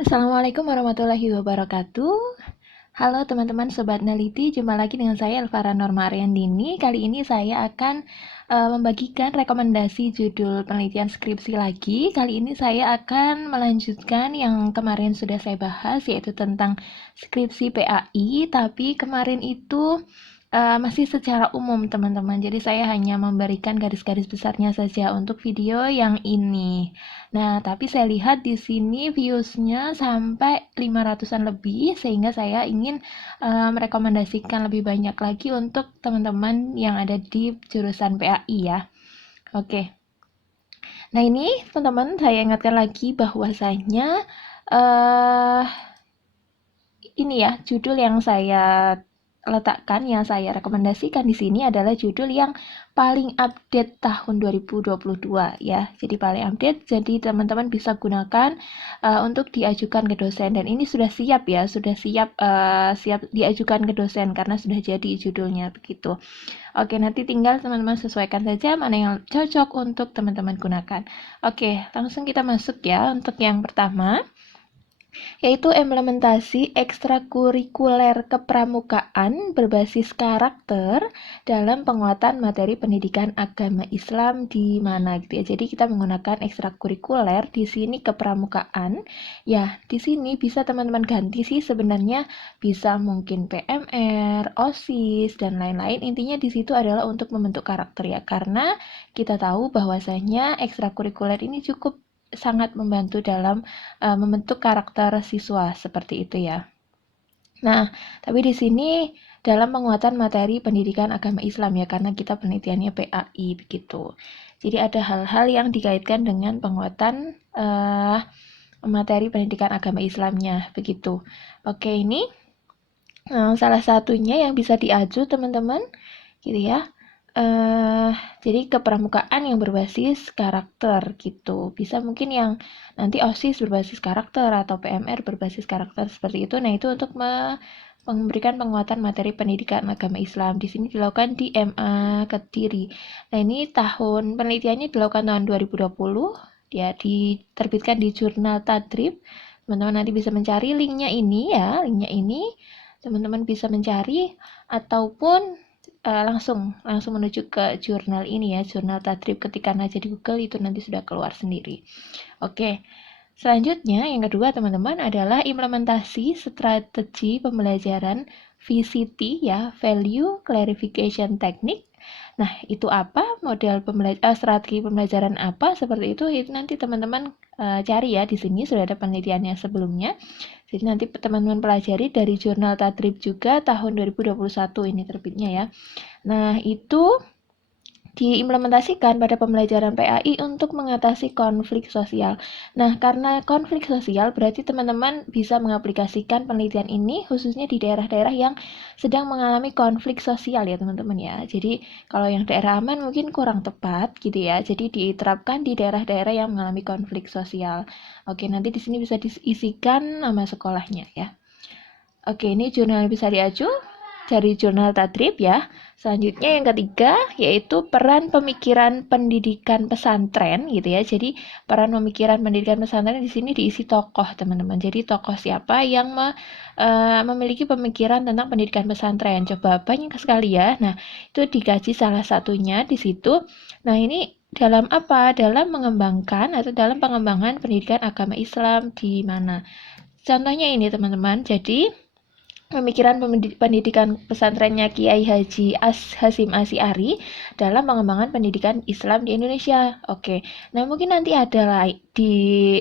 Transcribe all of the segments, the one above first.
Assalamualaikum warahmatullahi wabarakatuh. Halo teman-teman Sobat Neliti, jumpa lagi dengan saya Elvara Norma Ariandini. Kali ini saya akan membagikan rekomendasi judul penelitian skripsi lagi. Kali ini saya akan melanjutkan yang kemarin sudah saya bahas, yaitu tentang skripsi PAI, tapi kemarin itu masih secara umum teman-teman. Jadi saya hanya memberikan garis-garis besarnya saja untuk video yang ini. Nah, tapi saya lihat di sini viewsnya sampai 500-an lebih, sehingga saya ingin merekomendasikan lebih banyak lagi untuk teman-teman yang ada di jurusan PAI ya. Oke. Nah, ini teman-teman saya ingatkan lagi bahwasanya eh ini ya, judul yang saya letakkan, yang saya rekomendasikan di sini adalah judul yang paling update tahun 2022 ya. Jadi paling update, jadi teman-teman bisa gunakan untuk diajukan ke dosen, dan ini sudah siap ya, sudah siap diajukan ke dosen karena sudah jadi judulnya begitu. Oke, nanti tinggal teman-teman sesuaikan saja mana yang cocok untuk teman-teman gunakan. Oke, langsung kita masuk ya untuk yang pertama, yaitu implementasi ekstrakurikuler kepramukaan berbasis karakter dalam penguatan materi pendidikan agama Islam di mana gitu ya. Jadi kita menggunakan ekstrakurikuler di sini kepramukaan. Ya, di sini bisa teman-teman ganti sih sebenarnya, bisa mungkin PMR, OSIS dan lain-lain. Intinya di situ adalah untuk membentuk karakter ya. Karena kita tahu bahwasanya ekstrakurikuler ini cukup sangat membantu dalam membentuk karakter siswa seperti itu ya. Nah, tapi di sini dalam penguatan materi pendidikan agama Islam ya, karena kita penelitiannya PAI begitu. Jadi ada hal-hal yang dikaitkan dengan penguatan materi pendidikan agama Islamnya begitu. Oke, ini salah satunya yang bisa diaju teman-teman gitu ya. Uh, jadi kepramukaan yang berbasis karakter gitu. Bisa mungkin yang nanti OSIS berbasis karakter atau PMR berbasis karakter seperti itu. Nah, itu untuk memberikan penguatan materi pendidikan agama Islam. Di sini dilakukan di MA Kediri. Nah, ini tahun penelitiannya dilakukan tahun 2020. Ya, diterbitkan di jurnal Tadrib. Teman-teman nanti bisa mencari linknya ini ya, linknya ini. Teman-teman bisa mencari ataupun langsung menuju ke jurnal ini ya, jurnal Tadrib, ketikkan aja di Google, itu nanti sudah keluar sendiri. Oke, selanjutnya yang kedua teman-teman adalah implementasi strategi pembelajaran VCT ya, Value Clarification Technique. Nah, itu apa? Strategi pembelajaran apa? Seperti itu nanti teman-teman cari ya, di sini sudah ada penelitiannya sebelumnya. Jadi nanti teman-teman pelajari dari jurnal Tadrib juga tahun 2021 ini terbitnya ya. Nah, itu diimplementasikan pada pembelajaran PAI untuk mengatasi konflik sosial. Nah, karena konflik sosial berarti teman-teman bisa mengaplikasikan penelitian ini khususnya di daerah-daerah yang sedang mengalami konflik sosial ya teman-teman ya. Jadi kalau yang daerah aman mungkin kurang tepat gitu ya. Jadi diterapkan di daerah-daerah yang mengalami konflik sosial. Oke, nanti di sini bisa diisikan nama sekolahnya ya. Oke, ini jurnal bisa diaju dari jurnal Tadrib ya. Selanjutnya yang ketiga yaitu peran pemikiran pendidikan pesantren gitu ya. Jadi peran pemikiran pendidikan pesantren di sini diisi tokoh teman-teman. Jadi tokoh siapa yang memiliki pemikiran tentang pendidikan pesantren. Coba banyak sekali ya. Nah, itu dikaji salah satunya di situ. Nah, ini dalam apa? Dalam mengembangkan atau dalam pengembangan pendidikan agama Islam di mana? Contohnya ini teman-teman. Jadi pemikiran pendidikan pesantrennya Kiai Haji Hasim Asy'ari dalam pengembangan pendidikan Islam di Indonesia. Oke, nah mungkin nanti ada di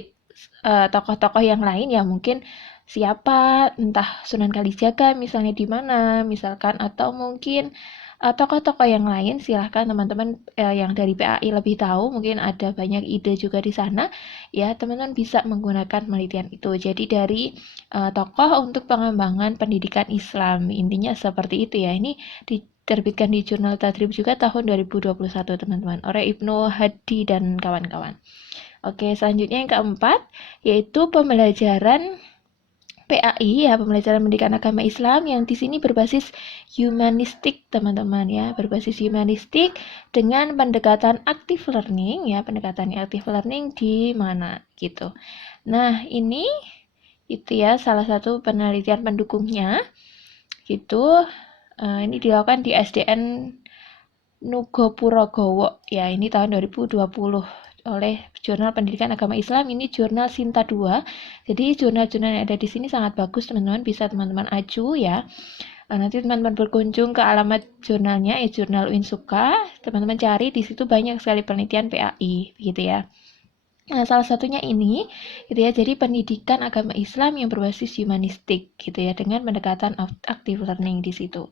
tokoh-tokoh yang lain yang mungkin siapa, entah Sunan Kalijaga misalnya di mana, misalkan, atau mungkin tokoh-tokoh yang lain. Silahkan teman-teman yang dari PAI lebih tahu, mungkin ada banyak ide juga di sana ya, teman-teman bisa menggunakan penelitian itu. Jadi dari tokoh untuk pengembangan pendidikan Islam, intinya seperti itu ya. Ini diterbitkan di jurnal Tadrib juga tahun 2021 teman-teman, oleh Ibnu Hadi dan kawan-kawan. Oke, selanjutnya yang keempat yaitu pembelajaran PAI ya, pembelajaran pendidikan agama Islam yang di sini berbasis humanistik teman-teman ya, berbasis humanistik dengan pendekatan active learning ya, pendekatan active learning di mana gitu. Nah, ini Itu ya salah satu penelitian pendukungnya. Gitu. Ini dilakukan di SDN Nugropurogowo. Ya, ini tahun 2020 oleh Jurnal Pendidikan Agama Islam. Ini jurnal Sinta 2. Jadi jurnal-jurnal yang ada di sini sangat bagus, teman-teman. Bisa teman-teman aju ya. Nanti teman-teman berkunjung ke alamat jurnalnya, jurnal Winsuka. Teman-teman cari di situ banyak sekali penelitian PAI, gitu ya. Nah, salah satunya ini, gitu ya. Jadi pendidikan agama Islam yang berbasis humanistik, gitu ya, dengan pendekatan active learning di situ.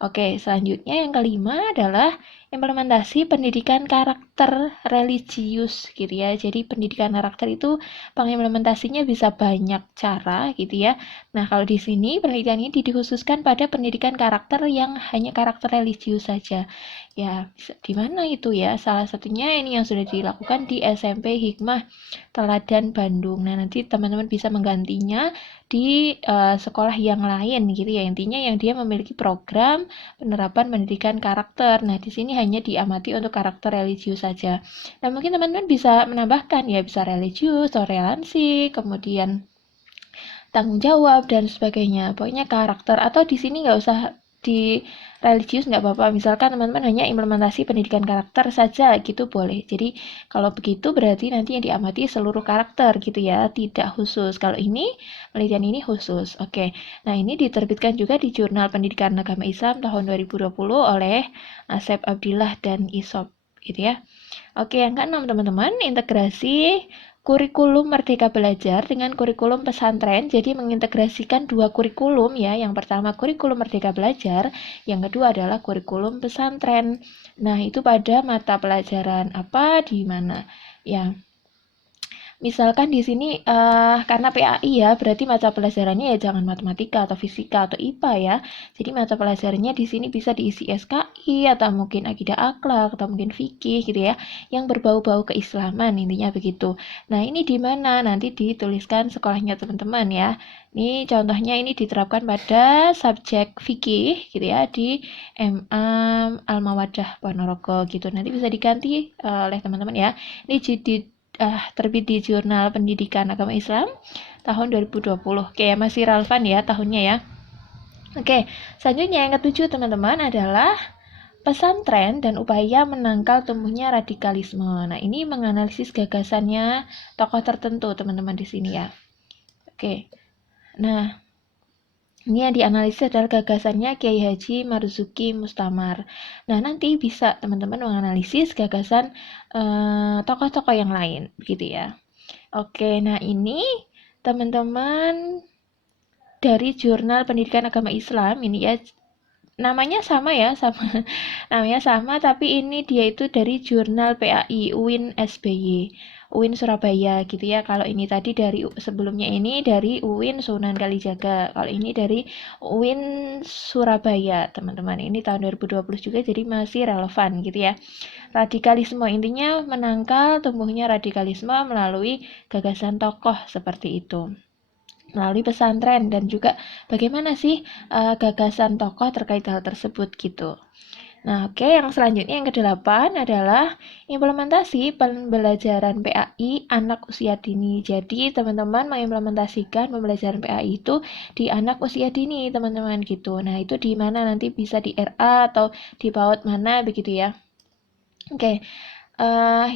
Oke, selanjutnya yang kelima adalah implementasi pendidikan karakter religius gitu ya. Jadi pendidikan karakter itu pengimplementasinya bisa banyak cara gitu ya. Nah, kalau di sini penelitian ini dikhususkan pada pendidikan karakter yang hanya karakter religius saja. Ya, di mana itu ya? Salah satunya ini yang sudah dilakukan di SMP Hikmah Teladan Bandung. Nah, nanti teman-teman bisa menggantinya di sekolah yang lain gitu ya. Intinya yang dia memiliki program penerapan pendidikan karakter. Nah, di sini hanya diamati untuk karakter religius saja. Nah, mungkin teman-teman bisa menambahkan ya, bisa religius, toleransi, kemudian tanggung jawab dan sebagainya. Pokoknya karakter, atau di sini nggak usah di religius nggak apa-apa. Misalkan teman-teman hanya implementasi pendidikan karakter saja gitu boleh. Jadi kalau begitu berarti nanti yang diamati seluruh karakter gitu ya, tidak khusus. Kalau ini penelitian ini khusus. Oke. Nah, ini diterbitkan juga di Jurnal Pendidikan Agama Islam tahun 2020 oleh Asep Abdillah dan ISOP gitu ya. Oke, yang keenam teman-teman, integrasi kurikulum Merdeka Belajar dengan kurikulum pesantren. Jadi mengintegrasikan dua kurikulum ya. Yang pertama kurikulum Merdeka Belajar, yang kedua adalah kurikulum pesantren. Nah, itu pada mata pelajaran apa di mana? Ya, misalkan di sini karena PAI ya, berarti mata pelajarannya ya jangan matematika atau fisika atau IPA ya. Jadi mata pelajarannya di sini bisa diisi SKI atau mungkin akidah akhlak atau mungkin fikih gitu ya, yang berbau-bau keislaman intinya begitu. Nah, ini di mana? Nanti dituliskan sekolahnya teman-teman ya. Ini contohnya ini diterapkan pada subjek fikih gitu ya di MA Al-Mawaddah Ponorogo gitu. Nanti bisa diganti oleh teman-teman ya. Ini terbit di Jurnal Pendidikan Agama Islam tahun 2020. Oke, masih relevan ya tahunnya ya. Oke, selanjutnya yang ketujuh teman-teman adalah pesantren dan upaya menangkal tumbuhnya radikalisme. Nah, ini menganalisis gagasannya tokoh tertentu teman-teman di sini ya. Oke. Nah, ini yang dianalisis adalah gagasannya Kiai Haji Marzuki Mustamar. Nah, nanti bisa teman-teman menganalisis gagasan tokoh-tokoh yang lain, begitu ya. Oke, nah ini teman-teman dari Jurnal Pendidikan Agama Islam, ini ya namanya sama ya, sama namanya sama, tapi ini dia itu dari Jurnal PAI UIN SBY. UIN Surabaya gitu ya. Kalau ini tadi dari sebelumnya ini dari UIN Sunan Kalijaga. Kalau ini dari UIN Surabaya, teman-teman. Ini tahun 2020 juga jadi masih relevan gitu ya. Radikalisme intinya menangkal tumbuhnya radikalisme melalui gagasan tokoh seperti itu. Melalui pesantren dan juga bagaimana sih gagasan tokoh terkait hal tersebut gitu. Nah, oke, yang selanjutnya yang kedelapan adalah implementasi pembelajaran PAI anak usia dini. Jadi, teman-teman mengimplementasikan pembelajaran PAI itu di anak usia dini, teman-teman gitu. Nah, itu di mana nanti bisa di RA atau di PAUD mana begitu ya. Oke,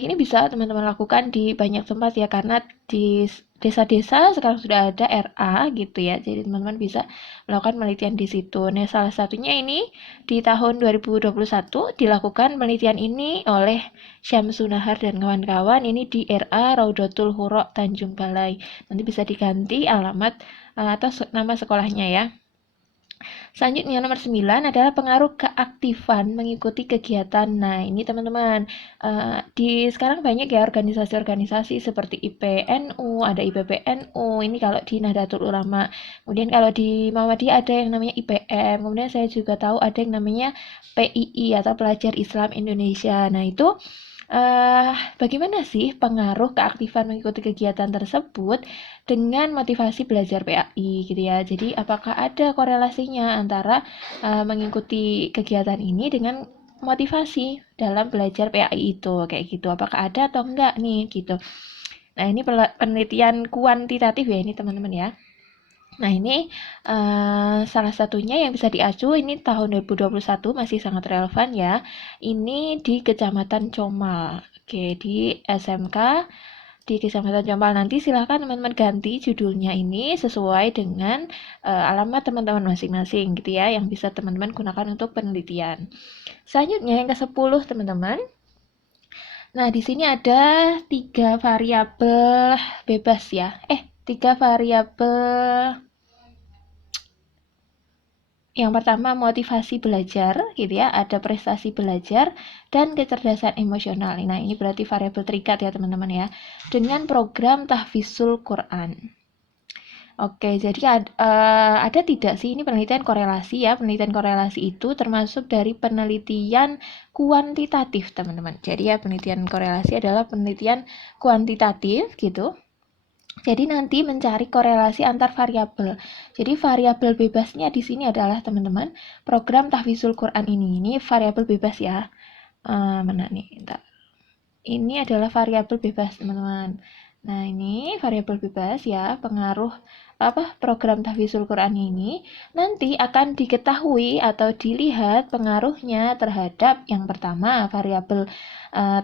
ini bisa teman-teman lakukan di banyak tempat ya, karena di desa-desa sekarang sudah ada RA gitu ya. Jadi teman-teman bisa melakukan penelitian di situ. Nah, salah satunya ini di tahun 2021 dilakukan penelitian ini oleh Syamsunahar dan kawan-kawan ini di RA Raudatul Huro Tanjung Balai. Nanti bisa diganti alamat atau nama sekolahnya ya. Selanjutnya nomor 9 adalah pengaruh keaktifan mengikuti kegiatan. Nah, ini teman-teman, di sekarang banyak ya organisasi-organisasi seperti IPNU, ada IPPNU, ini kalau di Nahdlatul Ulama. Kemudian kalau di Muhammadiyah ada yang namanya IPM, kemudian saya juga tahu ada yang namanya PII atau Pelajar Islam Indonesia. Nah, itu bagaimana sih pengaruh keaktifan mengikuti kegiatan tersebut dengan motivasi belajar PAI gitu ya. Jadi apakah ada korelasinya antara mengikuti kegiatan ini dengan motivasi dalam belajar PAI itu kayak gitu. Apakah ada atau enggak nih gitu. Nah, ini penelitian kuantitatif ya ini teman-teman ya. Nah, ini salah satunya yang bisa diacu ini tahun 2021 masih sangat relevan ya. Ini di Kecamatan Comal. Oke, di SMK di Kecamatan Comal. Nanti silahkan teman-teman ganti judulnya ini sesuai dengan alamat teman-teman masing-masing gitu ya, yang bisa teman-teman gunakan untuk penelitian. Selanjutnya yang ke-10 teman-teman. Nah, di sini ada 3 variabel bebas ya. 3 variabel. Yang pertama motivasi belajar gitu ya, ada prestasi belajar dan kecerdasan emosional. Nah, ini berarti variabel terikat ya teman-teman ya. Dengan program tahfidzul Quran. Oke, jadi ada tidak sih ini penelitian korelasi ya? Penelitian korelasi itu termasuk dari penelitian kuantitatif, teman-teman. Jadi ya penelitian korelasi adalah penelitian kuantitatif gitu. Jadi nanti mencari korelasi antar variabel. Jadi variabel bebasnya di sini adalah teman-teman program tahfidzul Quran ini variabel bebas ya. Mana nih? Ini adalah variabel bebas teman-teman. Nah, ini variabel bebas ya, pengaruh program tahfidzul Quran ini nanti akan diketahui atau dilihat pengaruhnya terhadap yang pertama variabel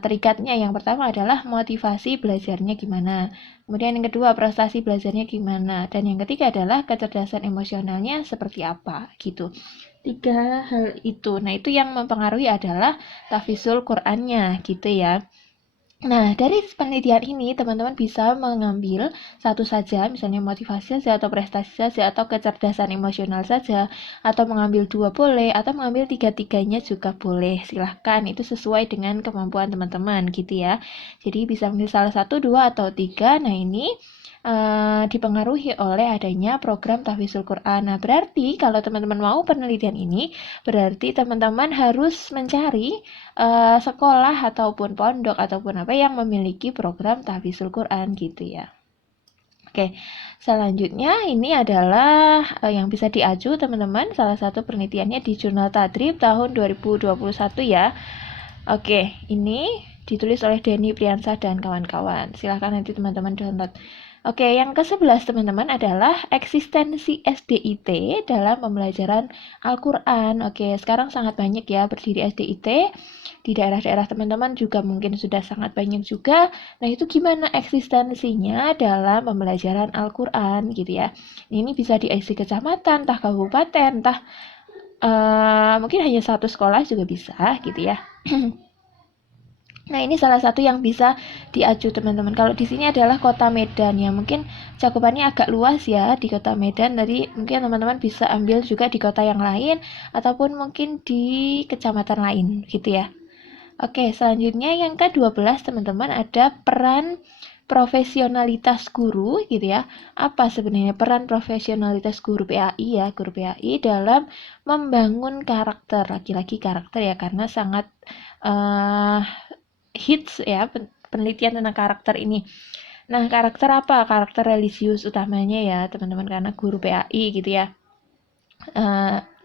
terikatnya. Yang pertama adalah motivasi belajarnya gimana. Kemudian yang kedua prestasi belajarnya gimana dan yang ketiga adalah kecerdasan emosionalnya seperti apa gitu. 3 hal itu. Nah, itu yang mempengaruhi adalah tahfidzul Qurannya gitu ya. Nah, dari penelitian ini teman-teman bisa mengambil satu saja, misalnya motivasi saja atau prestasi saja atau kecerdasan emosional saja, atau mengambil 2 boleh, atau mengambil 3-tiganya juga boleh. Silahkan, itu sesuai dengan kemampuan teman-teman gitu ya. Jadi bisa memilih salah satu, 2, atau 3. Nah, ini dipengaruhi oleh adanya program tahfidzul Quran. Nah, berarti kalau teman-teman mau penelitian ini, berarti teman-teman harus mencari sekolah ataupun pondok ataupun apa yang memiliki program tahfidzul Quran gitu ya. Oke, selanjutnya ini adalah yang bisa diacu teman-teman. Salah satu penelitiannya di Jurnal Tadrib tahun 2021 ya. Oke, ini ditulis oleh Denny Priyansah dan kawan-kawan. Silahkan nanti teman-teman download. Oke, yang ke-11 teman-teman adalah eksistensi SDIT dalam pembelajaran Al-Quran. Oke, sekarang sangat banyak ya berdiri SDIT. Di daerah-daerah teman-teman juga mungkin sudah sangat banyak juga. Nah, itu gimana eksistensinya dalam pembelajaran Al-Quran gitu ya. Ini bisa di SD kecamatan, entah kabupaten, entah mungkin hanya satu sekolah juga bisa gitu ya. Nah, ini salah satu yang bisa diacu teman-teman. Kalau di sini adalah Kota Medan ya, mungkin cakupannya agak luas ya di Kota Medan. Jadi mungkin teman-teman bisa ambil juga di kota yang lain ataupun mungkin di kecamatan lain gitu ya. Oke, selanjutnya yang ke-12 teman-teman ada peran profesionalitas guru gitu ya. Apa sebenarnya peran profesionalitas guru PAI ya, guru PAI dalam membangun karakter, lagi-lagi karakter ya karena sangat hits ya penelitian tentang karakter ini. Nah, karakter apa? Karakter religius utamanya ya, teman-teman, karena guru PAI gitu ya.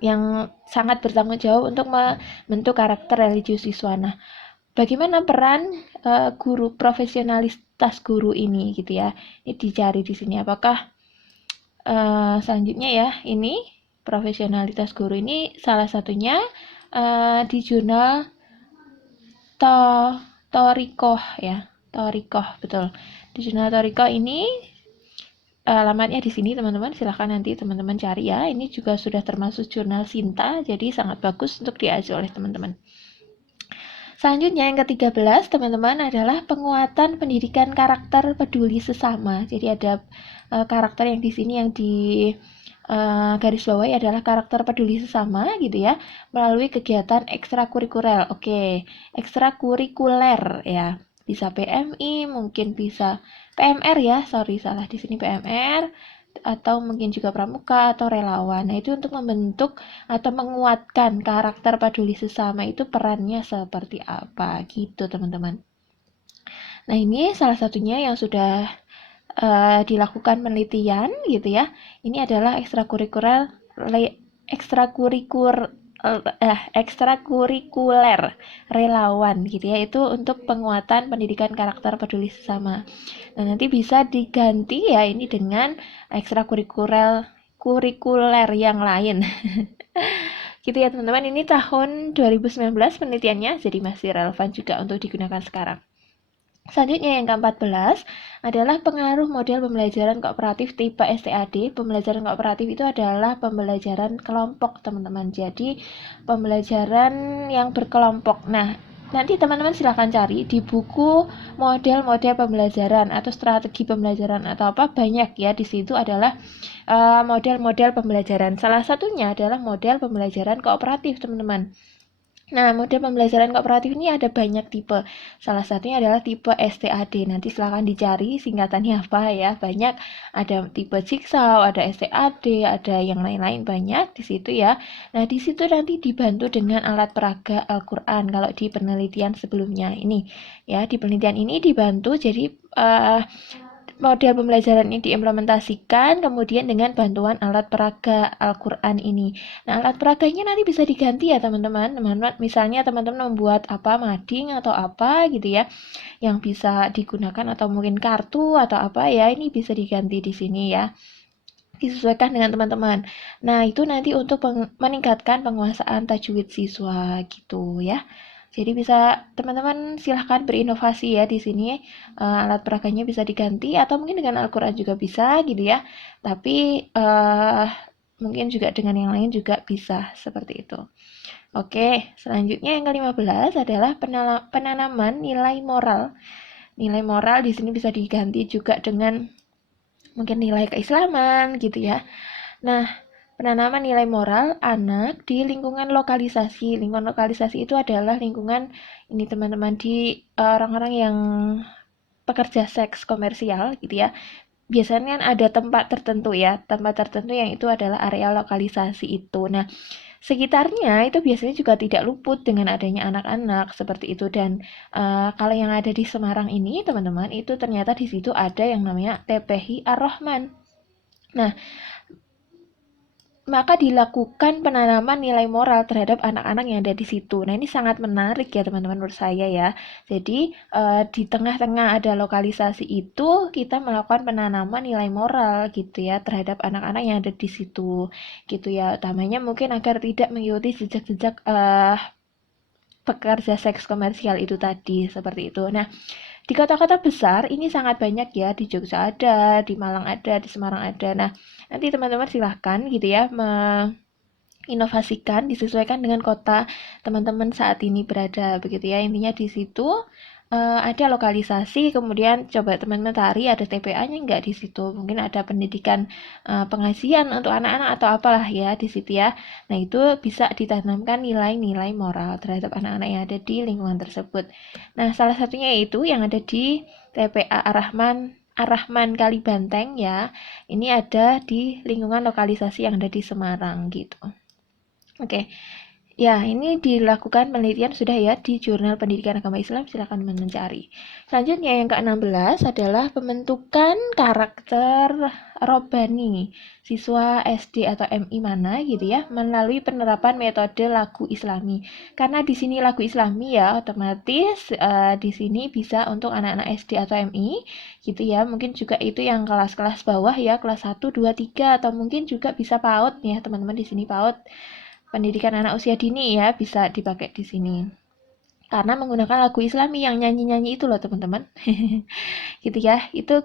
Yang sangat bertanggung jawab untuk membentuk karakter religius siswa. Nah, bagaimana peran guru profesionalitas guru ini gitu ya? Ini dicari di sini. Apakah selanjutnya ya, ini profesionalitas guru ini salah satunya di jurnal Torikoh ya, Torikoh betul. Di jurnal Torikoh ini alamatnya di sini teman-teman, silahkan nanti teman-teman cari ya. Ini juga sudah termasuk jurnal Sinta, jadi sangat bagus untuk diacu oleh teman-teman. Selanjutnya yang ke-13 teman-teman adalah penguatan pendidikan karakter peduli sesama. Jadi ada karakter yang di sini yang di garis bawahi adalah karakter peduli sesama gitu ya, melalui kegiatan ekstrakurikuler. Oke, ekstrakurikuler ya. Bisa PMI, mungkin bisa PMR ya, sorry salah di sini PMR, atau mungkin juga pramuka atau relawan. Nah, itu untuk membentuk atau menguatkan karakter peduli sesama itu perannya seperti apa gitu, teman-teman. Nah, ini salah satunya yang sudah dilakukan penelitian gitu ya. Ini adalah ekstrakurikuler relawan gitu ya, itu untuk penguatan pendidikan karakter peduli sesama. Nah, nanti bisa diganti ya ini dengan ekstrakurikuler kurikuler yang lain. Gitu ya teman-teman, ini tahun 2019 penelitiannya, jadi masih relevan juga untuk digunakan sekarang. Selanjutnya yang ke-14 adalah pengaruh model pembelajaran kooperatif tipe STAD. Pembelajaran kooperatif itu adalah pembelajaran kelompok, teman-teman. Jadi pembelajaran yang berkelompok. Nah, nanti teman-teman silahkan cari di buku model-model pembelajaran atau strategi pembelajaran atau apa, banyak ya. Di situ adalah model-model pembelajaran. Salah satunya adalah model pembelajaran kooperatif, teman-teman. Nah, model pembelajaran kooperatif ini ada banyak tipe. Salah satunya adalah tipe STAD. Nanti silahkan dicari singkatannya apa ya. Banyak, ada tipe Jigsaw, ada STAD, ada yang lain-lain banyak di situ ya. Nah, di situ nanti dibantu dengan alat peraga Al-Qur'an kalau di penelitian sebelumnya ini. Ya, di penelitian ini dibantu jadi model pembelajaran ini diimplementasikan kemudian dengan bantuan alat peraga Al-Qur'an ini. Nah, alat peraganya nanti bisa diganti ya teman-teman. Misalnya teman-teman membuat apa, mading atau apa gitu ya, yang bisa digunakan atau mungkin kartu atau apa ya, ini bisa diganti di sini ya. Disesuaikan dengan teman-teman. Nah, itu nanti untuk meningkatkan penguasaan tajwid siswa gitu ya. Jadi bisa teman-teman silahkan berinovasi ya di sini. Alat peraganya bisa diganti atau mungkin dengan Al-Qur'an juga bisa gitu ya. Tapi mungkin juga dengan yang lain juga bisa seperti itu. Oke, selanjutnya yang ke-15 adalah penanaman nilai moral. Nilai moral di sini bisa diganti juga dengan mungkin nilai keislaman gitu ya. Nah, penanaman nilai moral anak di lingkungan lokalisasi. Lingkungan lokalisasi itu adalah lingkungan ini teman-teman di orang-orang yang pekerja seks komersial gitu ya. Biasanya kan ada tempat tertentu ya, tempat tertentu yang itu adalah area lokalisasi itu. Nah, sekitarnya itu biasanya juga tidak luput dengan adanya anak-anak seperti itu. Dan kalau yang ada di Semarang ini teman-teman, itu ternyata di situ ada yang namanya TPI Ar-Rahman. Nah, maka dilakukan penanaman nilai moral terhadap anak-anak yang ada di situ. Nah, ini sangat menarik ya teman-teman menurut saya ya. Jadi, di tengah-tengah ada lokalisasi itu, kita melakukan penanaman nilai moral gitu ya terhadap anak-anak yang ada di situ. Gitu ya. Utamanya mungkin agar tidak mengikuti jejak-jejak pekerja seks komersial itu tadi, seperti itu. Nah, di kota-kota besar ini sangat banyak ya, di Jogja ada, di Malang ada, di Semarang ada. Nah, nanti teman-teman silahkan gitu ya menginovasikan, disesuaikan dengan kota teman-teman saat ini berada begitu ya. Intinya di situ ada lokalisasi, kemudian coba teman-teman cari ada TPA-nya nggak di situ. Mungkin ada pendidikan pengajian untuk anak-anak atau apalah ya di situ ya. Nah, itu bisa ditanamkan nilai-nilai moral terhadap anak-anak yang ada di lingkungan tersebut. Nah, salah satunya itu yang ada di TPA Ar-Rahman Kalibanteng ya. Ini ada di lingkungan lokalisasi yang ada di Semarang gitu. Oke. Ya, ini dilakukan penelitian sudah ya di Jurnal Pendidikan Agama Islam, silakan mencari. Selanjutnya yang ke-16 adalah pembentukan karakter robani siswa SD atau MI mana gitu ya, melalui penerapan metode lagu Islami. Karena di sini lagu Islami ya, otomatis di sini bisa untuk anak-anak SD atau MI gitu ya. Mungkin juga itu yang kelas-kelas bawah ya, kelas 1, 2, 3 atau mungkin juga bisa PAUD ya, teman-teman di sini PAUD. Pendidikan anak usia dini ya bisa dipakai di sini. Karena menggunakan lagu Islami yang nyanyi-nyanyi itu loh teman-teman. Gitu ya. Itu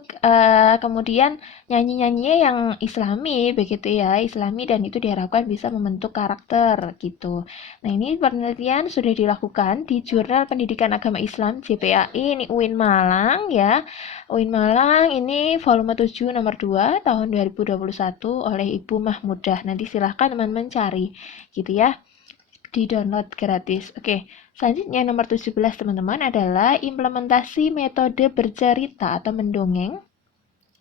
kemudian nyanyi-nyanyinya yang Islami begitu ya, Islami, dan itu diharapkan bisa membentuk karakter gitu. Nah, ini penelitian sudah dilakukan di Jurnal Pendidikan Agama Islam JPAI ini UIN Malang ya. UIN Malang ini volume 7 nomor 2 tahun 2021 oleh Ibu Mahmudah. Nanti silahkan teman-teman cari gitu ya. Di-download gratis. Oke, selanjutnya nomor 17 teman-teman adalah implementasi metode bercerita atau mendongeng.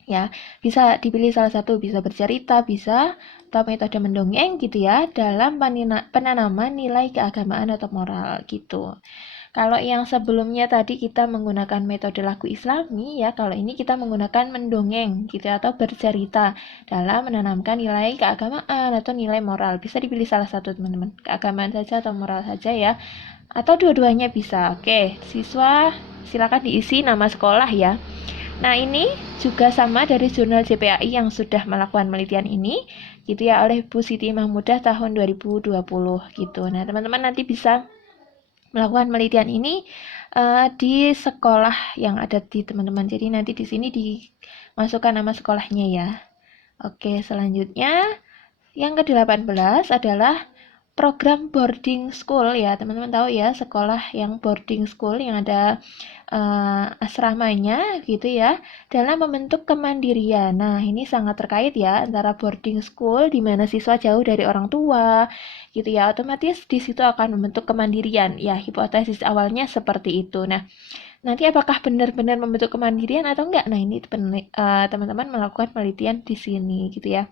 Ya, bisa dipilih salah satu, bisa bercerita, bisa atau metode mendongeng gitu ya dalam penanaman nilai keagamaan atau moral gitu. Kalau yang sebelumnya tadi kita menggunakan metode lagu Islami ya, kalau ini kita menggunakan mendongeng gitu atau bercerita dalam menanamkan nilai keagamaan atau nilai moral. Bisa dipilih salah satu teman-teman, keagamaan saja atau moral saja ya. Atau dua-duanya bisa. Oke, siswa silakan diisi nama sekolah ya. Nah, ini juga sama dari jurnal JPAI yang sudah melakukan penelitian ini, gitu ya, oleh Bu Siti Mahmudah tahun 2020 gitu. Nah, teman-teman nanti bisa melakukan penelitian ini di sekolah yang ada di teman-teman. Jadi nanti di sini dimasukkan nama sekolahnya ya. Oke, selanjutnya yang ke-18 adalah program boarding school ya, teman-teman tahu ya, sekolah yang boarding school yang ada asramanya gitu ya, dalam membentuk kemandirian. Nah, ini sangat terkait ya antara boarding school di mana siswa jauh dari orang tua gitu ya, otomatis di situ akan membentuk kemandirian. Ya, hipotesis awalnya seperti itu. Nah, nanti apakah benar-benar membentuk kemandirian atau enggak? Nah, ini teman-teman melakukan penelitian di sini gitu ya.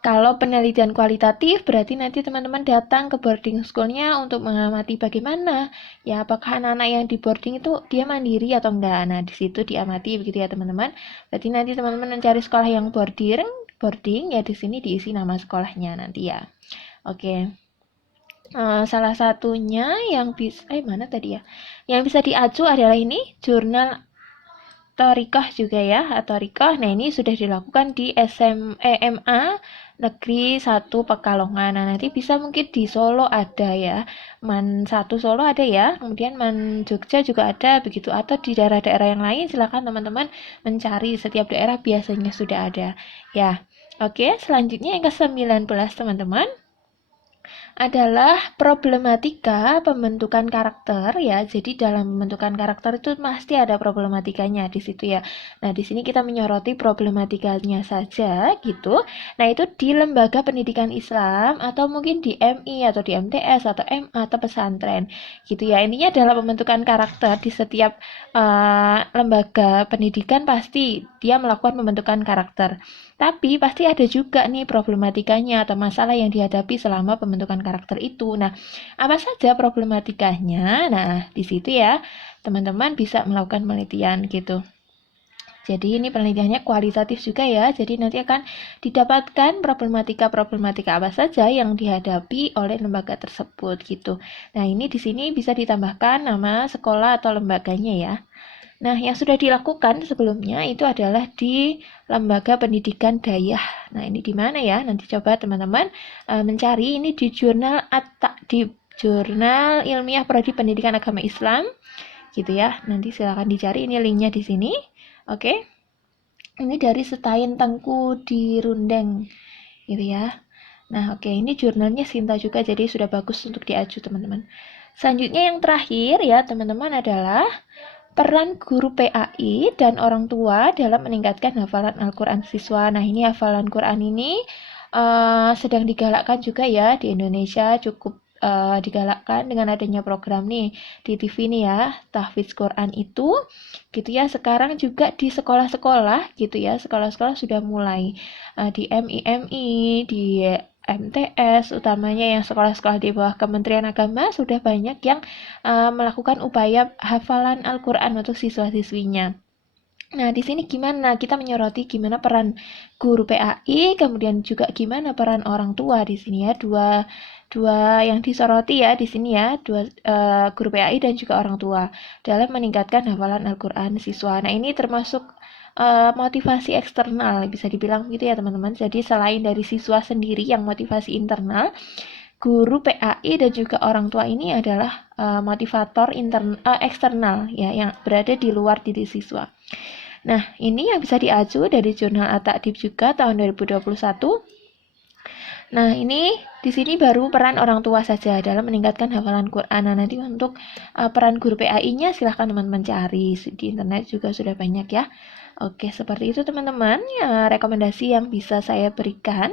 Kalau penelitian kualitatif, berarti nanti teman-teman datang ke boarding school-nya untuk mengamati bagaimana ya, apakah anak-anak yang di boarding itu dia mandiri atau enggak. Nah, di situ diamati begitu ya, teman-teman. Berarti nanti teman-teman mencari sekolah yang boarding ya, di sini diisi nama sekolahnya nanti ya. Oke. Salah satunya yang bisa mana tadi ya? Yang bisa diacu adalah ini jurnal Torikoh juga ya, atau Rikoh. Nah, ini sudah dilakukan di SMA Negeri 1 Pekalongan. Nah, nanti bisa mungkin di Solo ada ya. Man 1 Solo ada ya, kemudian Man Jogja juga ada begitu, atau di daerah-daerah yang lain silakan teman-teman mencari, setiap daerah biasanya sudah ada. Ya. Oke, selanjutnya yang ke-19 teman-teman adalah problematika pembentukan karakter ya. Jadi dalam pembentukan karakter itu pasti ada problematikanya di situ ya. Nah, di sini kita menyoroti problematikanya saja gitu. Nah, itu di lembaga pendidikan Islam atau mungkin di MI atau di MTS atau MA atau pesantren gitu ya. Intinya dalam pembentukan karakter di setiap lembaga pendidikan pasti dia melakukan pembentukan karakter. Tapi pasti ada juga nih problematikanya atau masalah yang dihadapi selama pembentukan karakter itu. Nah, apa saja problematikanya? Nah, di situ ya, teman-teman bisa melakukan penelitian gitu. Jadi ini penelitiannya kualitatif juga ya. Jadi nanti akan didapatkan problematika-problematika apa saja yang dihadapi oleh lembaga tersebut gitu. Nah, ini di sini bisa ditambahkan nama sekolah atau lembaganya ya. Nah, yang sudah dilakukan sebelumnya itu adalah di Lembaga Pendidikan Dayah. Nah, ini di mana ya? Nanti coba teman-teman mencari ini di jurnal Jurnal Ilmiah Prodi Pendidikan Agama Islam, gitu ya. Nanti silakan dicari, ini linknya di sini. Oke. Ini dari Setain Tengku di Rundeng, gitu ya. Nah, oke, ini jurnalnya Sinta juga, jadi sudah bagus untuk diaju teman-teman. Selanjutnya yang terakhir ya teman-teman adalah peran guru PAI dan orang tua dalam meningkatkan hafalan Al-Quran siswa. Nah, ini hafalan Quran ini sedang digalakkan juga ya di Indonesia, cukup digalakkan dengan adanya program nih di TV nih ya, tahfidz Quran itu gitu ya. Sekarang juga di sekolah-sekolah gitu ya, sekolah-sekolah sudah mulai di MI, di MTS, utamanya yang sekolah-sekolah di bawah Kementerian Agama sudah banyak yang melakukan upaya hafalan Al-Quran untuk siswa-siswinya. Nah, di sini gimana kita menyoroti gimana peran guru PAI, kemudian juga gimana peran orang tua di sini ya, dua yang disoroti ya di sini ya, guru PAI dan juga orang tua dalam meningkatkan hafalan Al-Quran siswa. Nah, ini termasuk motivasi eksternal bisa dibilang gitu ya teman-teman. Jadi selain dari siswa sendiri yang motivasi internal, guru PAI dan juga orang tua ini adalah motivator eksternal ya yang berada di luar diri siswa. Nah, ini yang bisa diacu dari jurnal At-Ta'dib juga tahun 2021. Nah, ini di sini baru peran orang tua saja dalam meningkatkan hafalan Quran. Nah, nanti untuk peran guru PAI-nya silahkan teman-teman cari di internet juga sudah banyak ya. Oke, seperti itu teman-teman ya, rekomendasi yang bisa saya berikan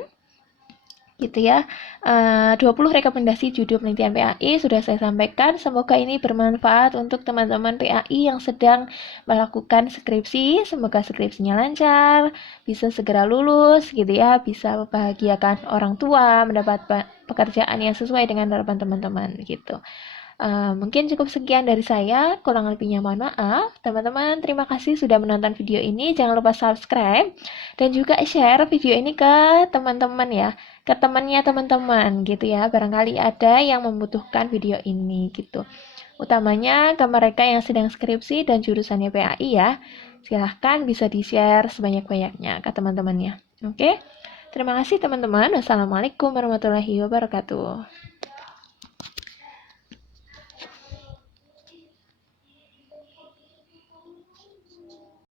gitu ya. 20 rekomendasi judul penelitian PAI sudah saya sampaikan. Semoga ini bermanfaat untuk teman-teman PAI yang sedang melakukan skripsi. Semoga skripsinya lancar, bisa segera lulus gitu ya, bisa membahagiakan orang tua, mendapat pekerjaan yang sesuai dengan harapan teman-teman gitu. Mungkin cukup sekian dari saya, kurang lebihnya mohon maaf. Teman-teman, terima kasih sudah menonton video ini. Jangan lupa subscribe dan juga share video ini ke teman-teman ya, ke temannya teman-teman gitu ya. Barangkali ada yang membutuhkan video ini gitu. Utamanya ke mereka yang sedang skripsi dan jurusannya PAI ya. Silahkan bisa di-share sebanyak-banyaknya ke teman-temannya. Oke? Terima kasih teman-teman. Wassalamualaikum warahmatullahi wabarakatuh.